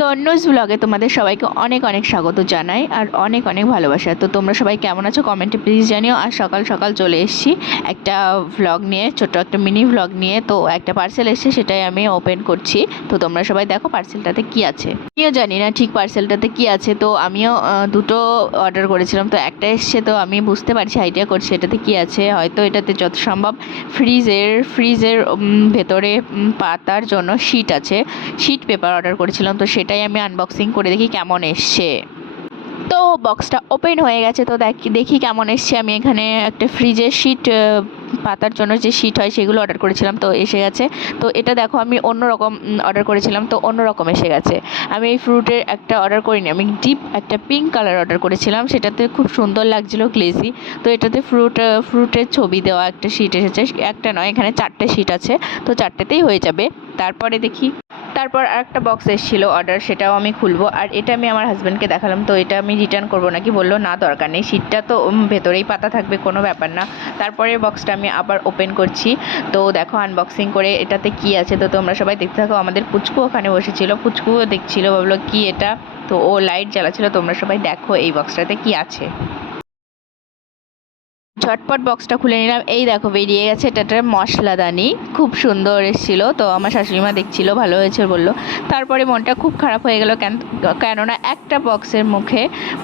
তন্নুজ ব্লগে তোমাদের সবাইকে অনেক অনেক স্বাগত জানাই আর অনেক অনেক ভালোবাসা। তো তোমরা সবাই কেমন আছো কমেন্টে প্লিজ জানিও। আর সকাল সকাল চলে এসেছি একটা ভ্লগ নিয়ে, ছোট্ট একটা মিনি ভ্লগ নিয়ে। তো একটা পার্সেল এসেছে, সেটাই আমি ওপেন করছি। তো তোমরা সবাই দেখো পার্সেলটাতে কি আছে। আমিও জানি না ঠিক পার্সেলটাতে কি আছে। তো আমিও দুটো অর্ডার করেছিলাম, তো একটা এসছে, তো আমি বুঝতে পারছি, আইডিয়া করছি এটাতে কি আছে। হয়তো এটাতে যত সম্ভব ফ্রিজের ভেতরে পাতার জন্য শিট আছে, শিট পেপার অর্ডার করেছিলাম। তো সেটাই আমি আনবক্সিং করে দেখি কেমন এসছে। তো বক্সটা ওপেন হয়ে গেছে, তো দেখি কেমন এসছে। আমি এখানে একটা ফ্রিজের শিট, পাতার জন্য যে শিট হয় সেগুলো অর্ডার করেছিলাম, তো এসে গেছে। তো এটা দেখো আমি অন্য রকম অর্ডার করেছিলাম, তো অন্য রকম এসে গেছে। আমি এই ফ্রুটের একটা অর্ডার করিনি, আমি ডিপ একটা পিঙ্ক কালার অর্ডার করেছিলাম, সেটাতে খুব সুন্দর লাগছিল, গ্লেজি। তো এটাতে ফ্রুটের ছবি দেওয়া একটা শিট এসেছে, একটা নয়, এখানে 4টে শিট আছে, তো 4টেতেই হয়ে যাবে। তারপরে দেখি, তারপর আরেকটা বক্স এসেছিলো অর্ডার, সেটাও আমি খুলবো। আর এটা আমি আমার হাজব্যান্ডকে দেখালাম, তো এটা আমি রিটার্ন করবো নাকি, বললো না দরকার নেই, শিটটা তো ভেতরেই পাতা থাকবে, কোনো ব্যাপার না। তারপরে বক্সটা আমি আবার ওপেন করছি। তো দেখো আনবক্সিং করে এটাতে কি আছে, তো তোমরা সবাই দেখতে থাকো। আমাদের পুচকু ওখানে বসেছিল, পুচকুও দেখছিল, ভাবলো কি এটা, তো ও লাইট জ্বালাচ্ছিল। তোমরা সবাই দেখো এই বক্সটাতে কি আছে। ঝটপট বক্সটা খুলে নিলাম, এই দেখো বেরিয়ে গেছে এটাতে মশলাদানি, খুব সুন্দর এসেছিলো। তো আমার শাশুড়িমা দেখছিল, ভালো হয়েছে বললো। তারপরে মনটা খুব খারাপ হয়ে গেল, কেননা একটা বক্সের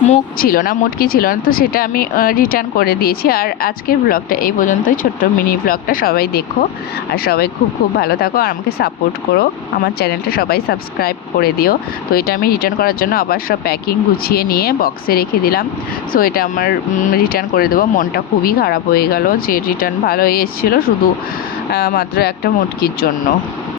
মুখ ছিল না, মুটকি ছিল না, তো সেটা আমি রিটার্ন করে দিয়েছি। আর আজকের ব্লগটা এই পর্যন্তই, ছোট্ট মিনি ব্লগটা। সবাই দেখো আর সবাই খুব খুব ভালো থাকো, আর আমাকে সাপোর্ট করো, আমার চ্যানেলটা সবাই সাবস্ক্রাইব করে দিও। তো এটা আমি রিটার্ন করার জন্য আবার সব প্যাকিং গুছিয়ে নিয়ে বক্সে রেখে দিলাম। সো এটা আমার রিটার্ন করে দেবো। মনটা খুবই খারাপ হয়ে গেল যে রিটার্ন ভালোই এসেছিলো, শুধু মাত্র একটা মুটকির জন্য।